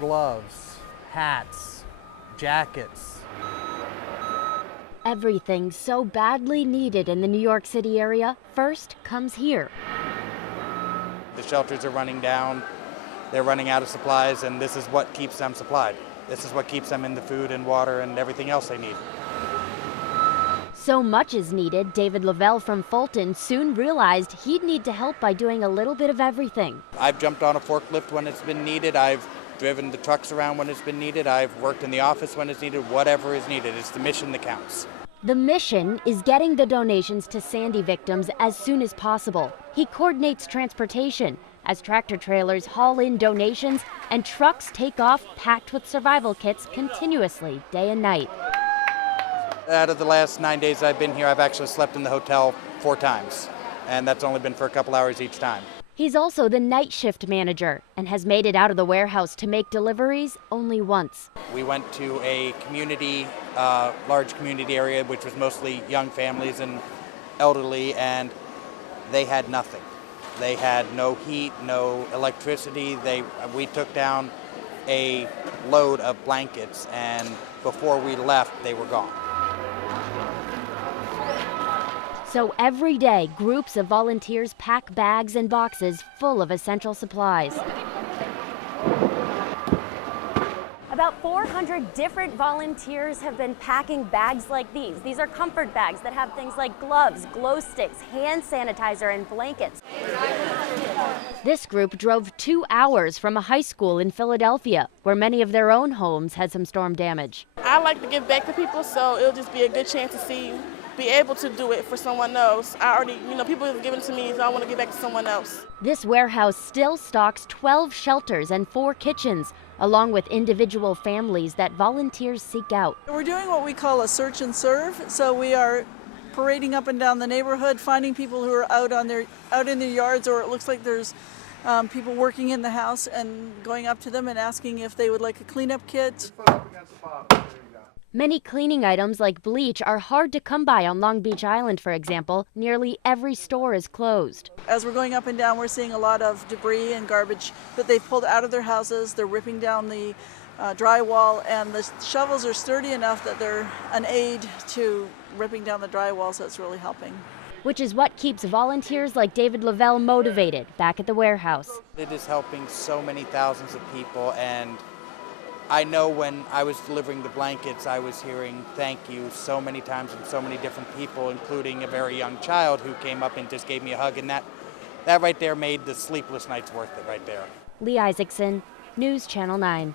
gloves, hats, jackets. Everything so badly needed in the New York City area first comes here. The shelters are running down, they're running out of supplies, and this is what keeps them supplied. This is what keeps them in the food and water and everything else they need. So much is needed, David Lavelle from Fulton soon realized he'd need to help by doing a little bit of everything. I've jumped on a forklift when it's been needed. I've driven the trucks around when it's been needed. I've worked in the office when it's needed. Whatever is needed. It's the mission that counts. The mission is getting the donations to Sandy victims as soon as possible. He coordinates transportation as tractor trailers haul in donations and trucks take off packed with survival kits continuously, day and night. Out of the last 9 days I've been here, I've actually slept in the hotel 4 times, and that's only been for a couple hours each time. He's also the night shift manager and has made it out of the warehouse to make deliveries only once. We went to a community, large community area, which was mostly young families and elderly, and they had nothing. They had no heat, no electricity. We took down a load of blankets, and before we left, they were gone. So every day, groups of volunteers pack bags and boxes full of essential supplies. About 400 different volunteers have been packing bags like these. These are comfort bags that have things like gloves, glow sticks, hand sanitizer, and blankets. This group drove 2 hours from a high school in Philadelphia, where many of their own homes had some storm damage. I like to give back to people, so it'll just be a good chance to be able to do it for someone else. I already, people have given it to me, so I want to give back to someone else. This warehouse still stocks 12 shelters and 4 kitchens, along with individual families that volunteers seek out. We're doing what we call a search and serve, so we are parading up and down the neighborhood, finding people who are out in their yards, or it looks like there's people working in the house, and going up to them and asking if they would like a cleanup kit. Many cleaning items like bleach are hard to come by on Long Beach Island, for example. Nearly every store is closed. As we're going up and down, we're seeing a lot of debris and garbage that they've pulled out of their houses. They're ripping down the drywall, and the shovels are sturdy enough that they're an aid to ripping down the drywall, so it's really helping. Which is what keeps volunteers like David Lavelle motivated back at the warehouse. It is helping so many thousands of people, and I know when I was delivering the blankets, I was hearing thank you so many times from so many different people, including a very young child who came up and just gave me a hug, and that right there made the sleepless nights worth it right there. Lee Isaacson, News Channel 9.